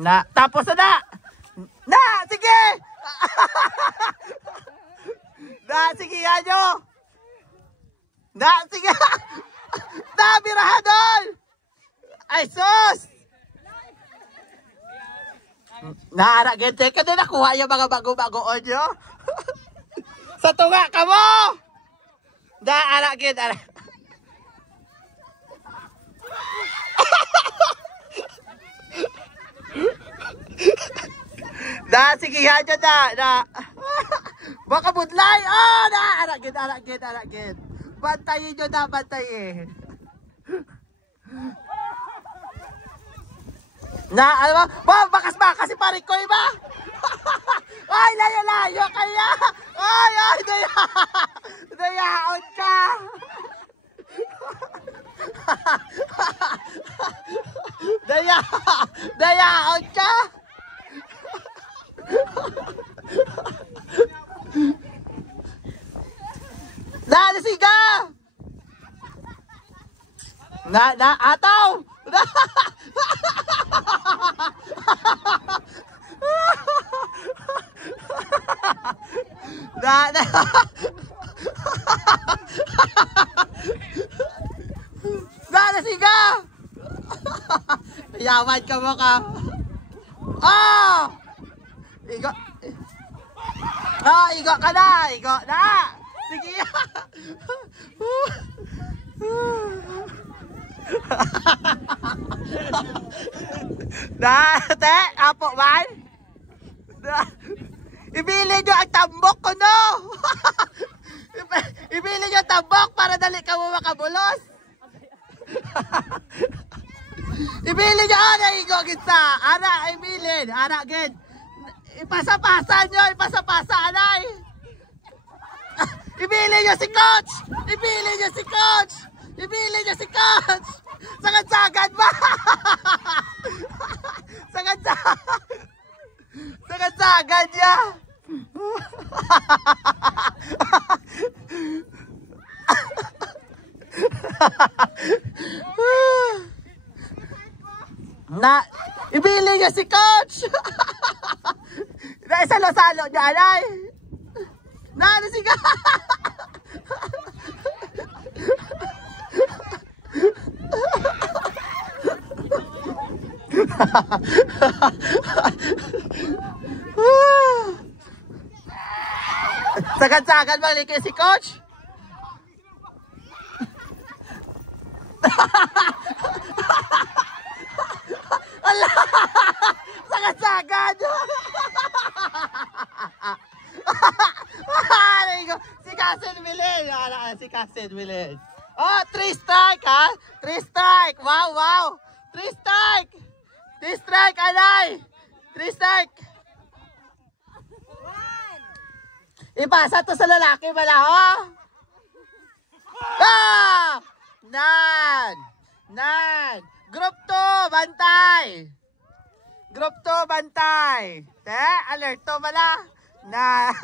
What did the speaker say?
Na, tapos na! Na! Sige! Na, sige nga nyo! Na, sige! Na, birahan doon! Ay, sus! Naara, gente, ka din nakuha yung mga bago-bagoon nyo? Sa tunga ka mo! Naara, gente, ara. Na, sige nga nyo na. Baka budlay! Oh, naara, gente. Bantayin nyo na, bantayin. Na, ano ba? Bakas-bakas si Parikoy ba? Ay, layo-layo kaya! Ay, dayaon ka! Dayaon ka! Nalisiga! Ataw! Nalisiga! Yaman ka mo ka! Oh! Igo! Oh, igo ka na! Igo na! Sige! Te, apo man? Ibili nyo ang tambok ko, no? Ibili nyo ang tambok para dali ka mo makabulos. Ibili nyo, ana, igogit sa. Ana, ibilin. Ana, gid. Ipasa-pasa nyo, ipasa-pasa, anay. Ibili nyo si Coach! Ibili nyo si Coach! Ibili nyo si Coach! Sagad-sagad ba? Sagad-sagad niya! Na, ibili niya si Coach! Na, isalo-salo niya, anay! Na, nasiga! Sagad-sagad balik kayo si Coach. Allah! Sagad-sagad! Si Cassin Milen! Si Cassin Milen! Oh, 3 strike ha? 3 strike! Wow, wow! 3 strike! 3 strike, anay! 3 strike! Ipasa to sa lalaki bala, oh! Ah! Nan! Group 2, bantay! Group 2, bantay! Te, alert to bala! Na!